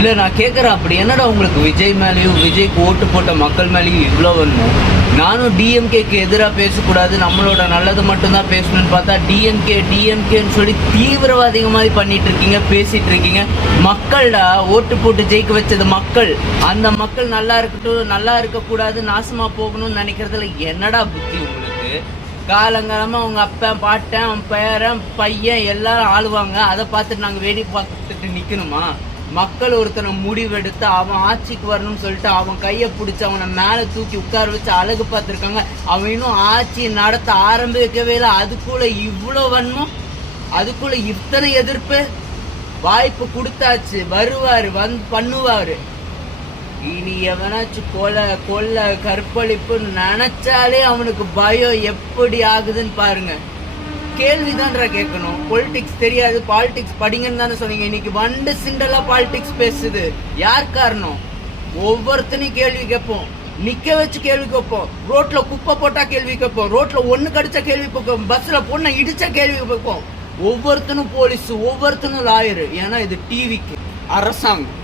இல்லை நான் கேட்குறேன், அப்படி என்னடா உங்களுக்கு விஜய் மேலேயும் விஜய்க்கு ஓட்டு போட்ட மக்கள் மேலேயும் இவ்வளோ வரணும்? நானும் டிஎம்கேக்கு எதிராக பேசக்கூடாது, நம்மளோட நல்லது மட்டும்தான் பேசணும்னு பார்த்தா டிஎம்கேன்னு சொல்லி தீவிரவாதிகள் மாதிரி பண்ணிட்டு இருக்கீங்க, பேசிட்டு இருக்கீங்க. மக்கள்டா ஓட்டு போட்டு ஜெயிக்க வச்சது மக்கள். அந்த மக்கள் நல்லா இருக்கட்டும், நல்லா இருக்கக்கூடாது, நாசமாக போகணும்னு நினைக்கிறதுல என்னடா புத்தி உங்களுக்கு? காலங்காலமாக அவங்க அப்பா பாட்டன் அவன் பேரன் பையன் எல்லாரும் ஆளுவாங்க, அதை பார்த்துட்டு நாங்கள் வேடிக்கை பார்த்துட்டு நிற்கணுமா? மக்கள் ஒருத்தனை முடிவெடுத்து அவன் ஆட்சிக்கு வரணும்னு சொல்லிட்டு அவன் கையை பிடிச்சி அவனை மேலே தூக்கி உட்கார வச்சு அழகு பார்த்துருக்காங்க. அவன் இன்னும் ஆட்சி நடத்த ஆரம்பிக்கவே இல்லை, அதுக்குள்ள இவ்வளோ வன்மம், அதுக்குள்ள இத்தனை எதிர்ப்பு. வாய்ப்பு கொடுத்தாச்சு, வருவார், பண்ணுவார். இனி எவனாச்சும் கொல்ல கற்பழிப்பு நினைச்சாலே அவனுக்கு பயம் எப்படி ஆகுதுன்னு பாருங்க. கேள்விதான்றா கேட்கணும். பொலிட்டிக்ஸ் தெரியாது, பாலிடிக்ஸ் படிங்கன்னு தானே சொன்னீங்க. இன்னைக்கு வண்டு சிண்டலா பாலிடிக்ஸ் பேசுது. யார் காரணம்? ஒவ்வொருத்தனையும் கேள்வி கேட்போம், நிக்க வச்சு கேள்வி கேட்போம், ரோட்ல குப்பை போட்டா கேள்வி கேட்போம், ரோட்ல ஒண்ணு கடிச்சா கேள்வி கேட்போம், பஸ்ல பொண்ணை இடிச்சா கேள்வி கேட்போம். ஒவ்வொருத்தனும் போலீஸ், ஒவ்வொருத்தனும் லாயரு. ஏன்னா இது டிவிக்கு அரசாங்கம்.